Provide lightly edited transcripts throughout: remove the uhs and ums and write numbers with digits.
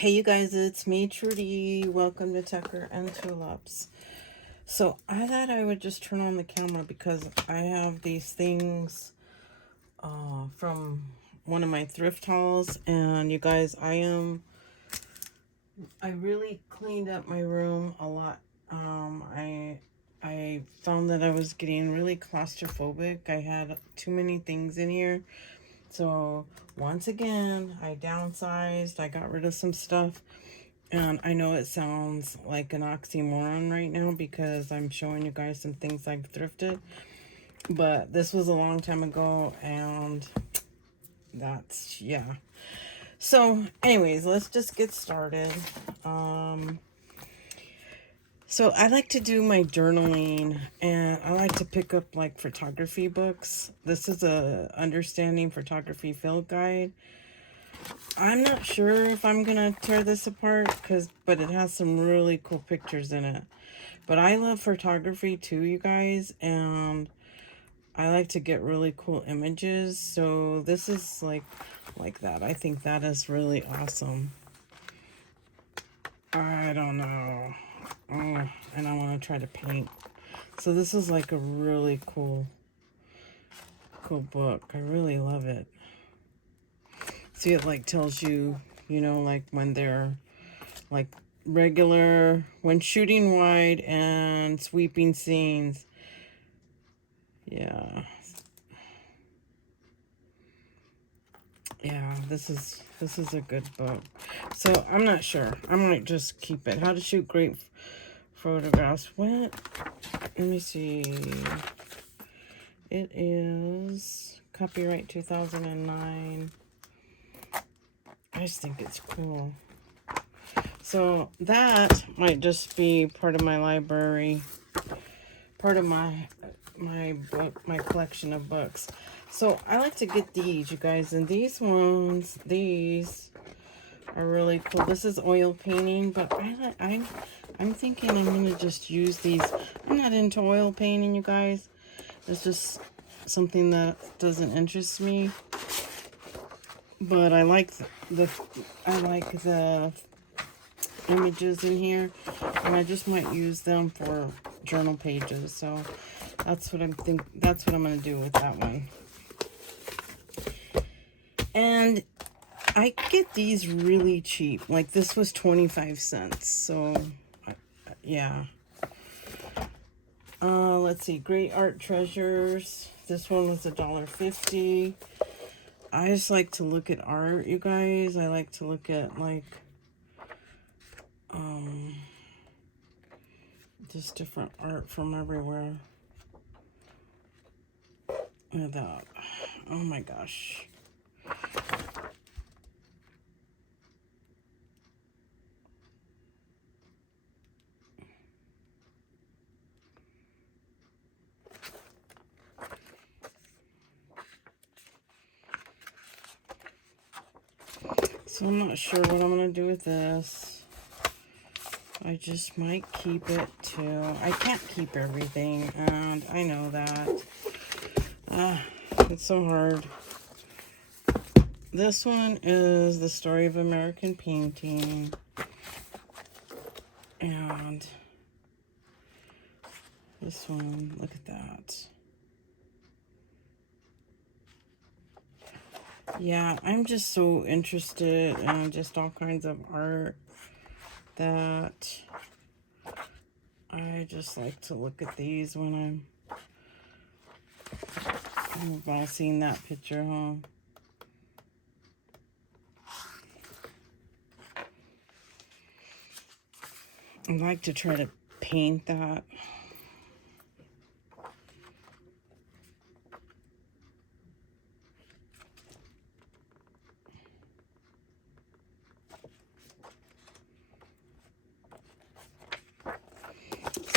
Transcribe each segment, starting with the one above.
Hey you guys, it's me, Trudy. Welcome to Tucker and Tulips. So I thought I would just turn on the camera because I have these things from one of my thrift hauls, and you guys, I really cleaned up my room a lot. I found that I was getting really claustrophobic. I had too many things in here. So once again, I downsized. I got rid of some stuff. And I know it sounds like an oxymoron right now because I'm showing you guys some things I've thrifted. But this was a long time ago, and that's, yeah. So anyways, let's just get started. So I like to do my journaling, and I like to pick up like photography books. This is a Understanding Photography Field Guide. I'm not sure if I'm gonna tear this apart but it has some really cool pictures in it. But I love photography too, you guys, and I like to get really cool images. So this is like that. I think that is really awesome. I don't know. Oh, and I want to try to paint. So this is like a really cool book. I really love it. See, it like tells you, like when they're like regular, when shooting wide and sweeping scenes. Yeah. Yeah, this is a good book. So I'm not sure. I might just keep it. How to shoot great photographs. What? Let me see. It is copyright 2009. I just think it's cool. So that might just be part of my library, part of my book, my collection of books. So I like to get these, you guys, and these are really cool. This is oil painting, but I'm thinking I'm gonna just use these. I'm not into oil painting, you guys. It's just something that doesn't interest me. But I like the images in here, and I just might use them for journal pages. So that's what I'm gonna do with that one. And I get these really cheap. Like this was 25 cents. So yeah. Let's see, Great Art Treasures. This one was $1.50. I just like to look at art, you guys. I like to look at like just different art from everywhere. Look at that. Oh my gosh. So I'm not sure what I'm going to do with this. I just might keep it too. I can't keep everything, and I know that. It's so hard. This one is The Story of American Painting. And this one, look at that. Yeah, I'm just so interested in just all kinds of art that I just like to look at these when you've all seen that picture, huh? I like to try to paint that.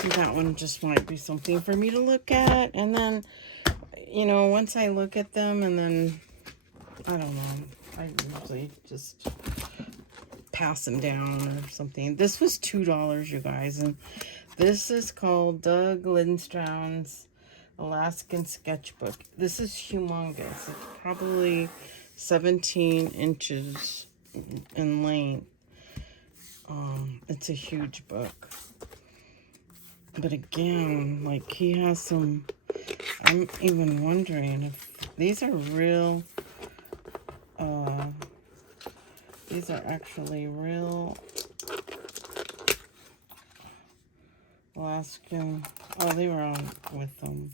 See, that one just might be something for me to look at. And then, once I look at them, and then, I don't know, I usually just pass them down or something. This was $2, you guys, and this is called Doug Lindstrom's Alaskan Sketchbook. This is humongous. It's probably 17 inches in length. It's a huge book. But again, like he has some, I'm even wondering if these are real, these are actually real Alaskan. Oh, they were on with them.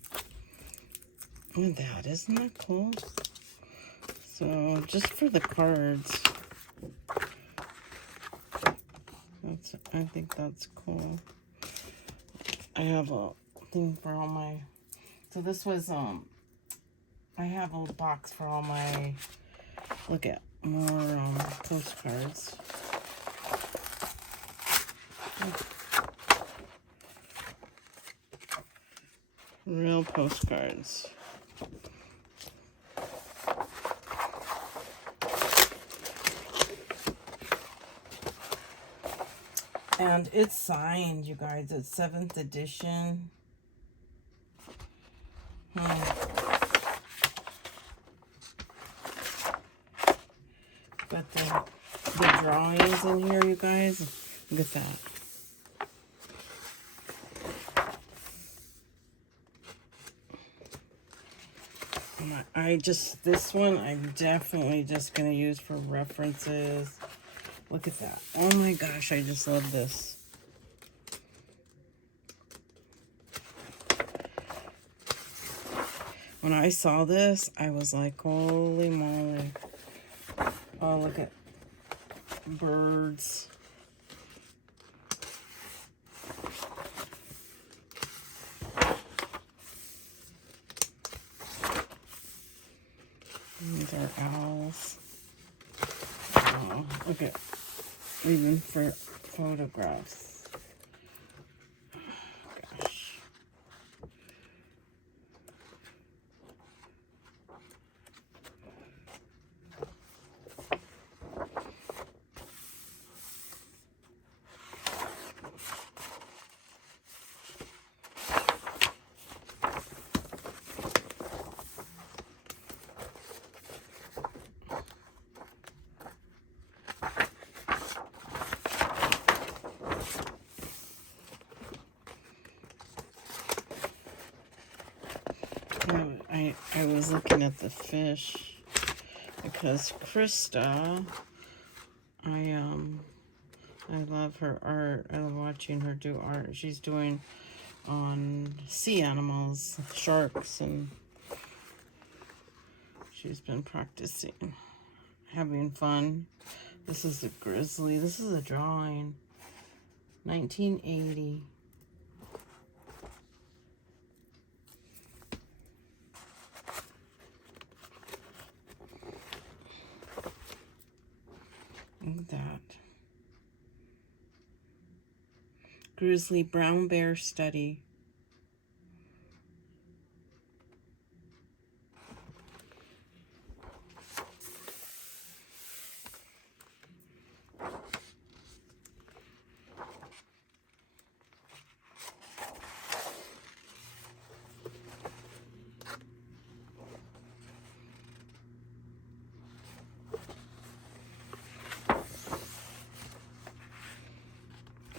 Look at that, isn't that cool? So just for the cards, I think that's cool. I have a thing for all my, so this was, I have a box for all my, look at, more, postcards. Real postcards. And it's signed, you guys. It's 7th edition. But the drawings in here, you guys. Look at that. This one, I'm definitely just going to use for references. Look at that. Oh my gosh, I just love this. When I saw this, I was like, holy moly. Oh, look at birds. These are owls. Oh, look at, even for photographs. Gosh. I was looking at the fish because Krista, I love her art. I love watching her do art. She's doing on sea animals, sharks, and she's been practicing, having fun. This is a grizzly. This is a drawing, 1980. Look at that. Grizzly brown bear study.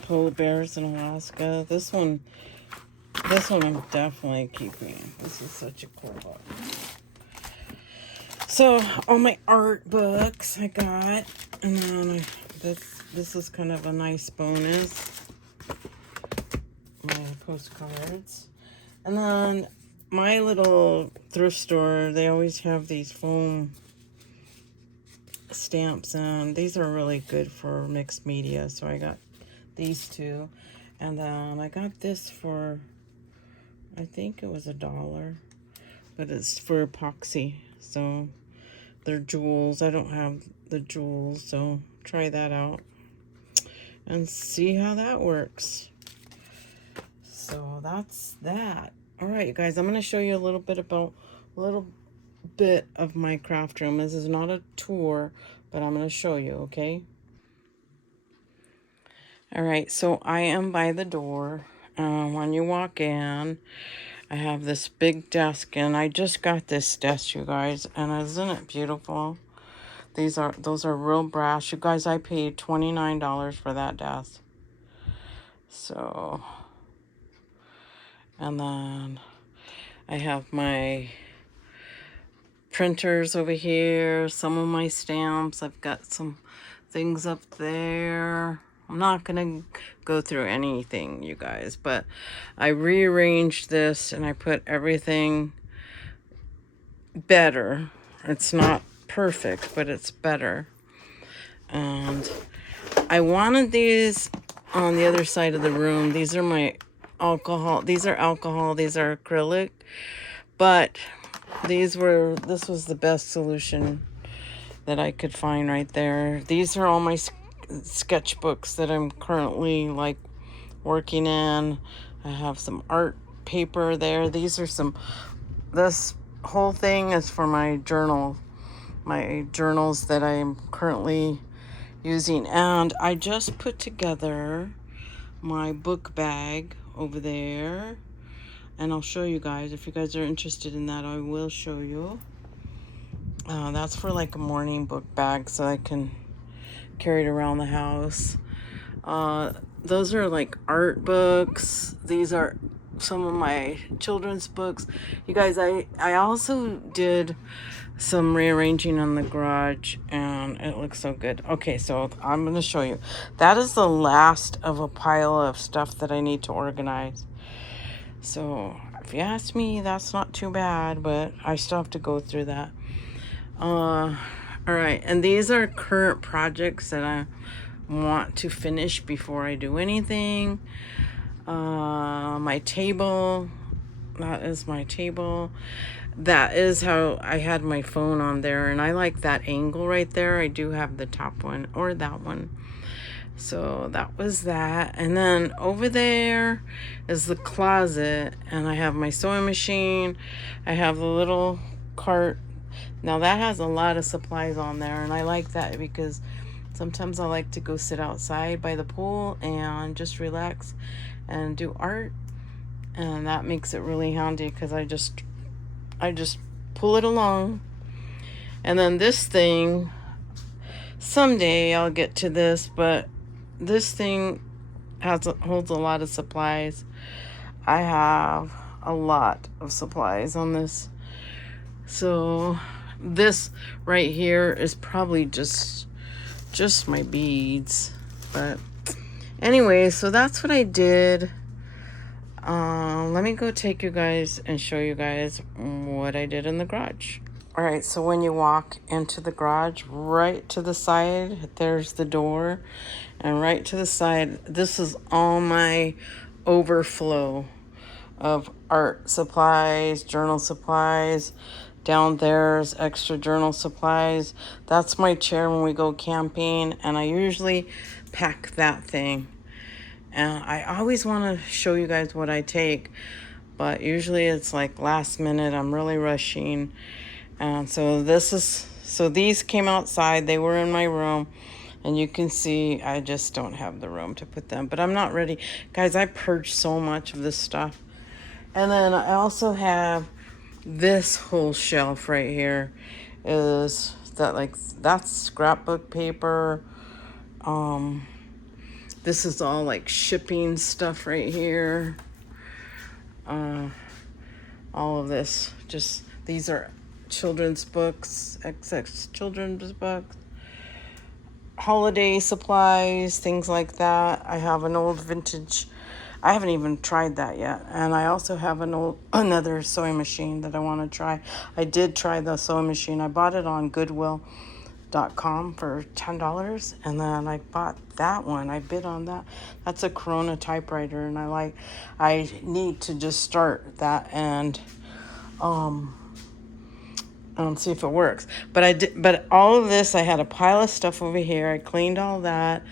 Polar bears in Alaska. This one I'm definitely keeping. This is such a cool book. So all my art books I got, and then this is kind of a nice bonus. My postcards, and then my little thrift store. They always have these foam stamps, and these are really good for mixed media. So I got these two, and then I got this for, I think it was $1, but it's for epoxy. So they're jewels. I don't have the jewels, so try that out and see how that works. So that's that. All right, you guys, I'm going to show you a little bit of my craft room. This is not a tour, but I'm going to show you, okay? All right, so I am by the door. When you walk in, I have this big desk, and I just got this desk, you guys, and isn't it beautiful? Those are real brass. You guys, I paid $29 for that desk. So, and then I have my printers over here, some of my stamps. I've got some things up there. I'm not gonna go through anything, you guys, but I rearranged this and I put everything better. It's not perfect, but it's better. And I wanted these on the other side of the room. These are my alcohol. These are alcohol. These are acrylic. But this was the best solution that I could find right there. These are all my sketchbooks that I'm currently like working in. I have some art paper there. This whole thing is for my journals that I'm currently using. And I just put together my book bag over there. And I'll show you guys. If you guys are interested in that, I will show you. That's for like a morning book bag so I can carry it around the house. Those are like art books. These are some of my children's books. You guys, I also did some rearranging on the garage and it looks so good. Okay, so I'm going to show you. That is the last of a pile of stuff that I need to organize. So if you ask me, that's not too bad, but I still have to go through that. All right, and these are current projects that I want to finish before I do anything. My table, that is my table. That is how I had my phone on there, and I like that angle right there. I do have the top one or that one. So that was that. And then over there is the closet, and I have my sewing machine. I have the little cart. Now that has a lot of supplies on there, and I like that because sometimes I like to go sit outside by the pool and just relax and do art. And that makes it really handy because I just pull it along. And then this thing, someday I'll get to this, but this thing holds a lot of supplies. I have a lot of supplies on this. So this right here is probably just my beads. But anyway, so that's what I did. Let me go take you guys and show you guys what I did in the garage. All right, so when you walk into the garage, right to the side, there's the door. And right to the side, this is all my overflow of art supplies, journal supplies. Down there's extra journal supplies. That's my chair when we go camping, and I usually pack that thing. And I always want to show you guys what I take, but usually it's like last minute. I'm really rushing. And so these came outside. They were in my room. And you can see I just don't have the room to put them. But I'm not ready. Guys, I purged so much of this stuff. And then I also have this whole shelf right here. That's scrapbook paper. This is all like shipping stuff right here. All of this. These are children's books. XX children's books. Holiday supplies, things like that. I have an old vintage, I haven't even tried that yet. And I also have another sewing machine that I want to try. I did try the sewing machine. I bought it on Goodwill.com for $10, and then I bought that one. I bid on that. That's a Corona typewriter, and I need to just start that and see if it works. But all of this, I had a pile of stuff over here. I cleaned all that.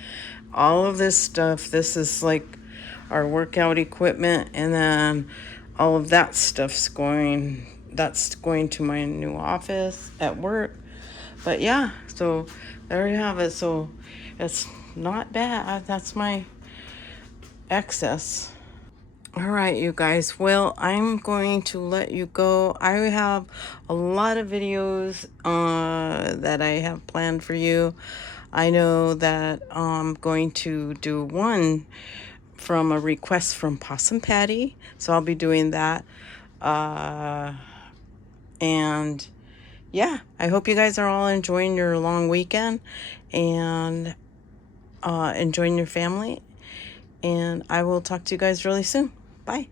All of this stuff, this is like our workout equipment, and then all of that stuff's going to my new office at work. But yeah, so there you have it. So it's not bad. That's my excess. All right, you guys. Well, I'm going to let you go. I have a lot of videos that I have planned for you. I know that I'm going to do one from a request from Possum Patty, so I'll be doing that. And yeah, I hope you guys are all enjoying your long weekend and enjoying your family. And I will talk to you guys really soon. Bye.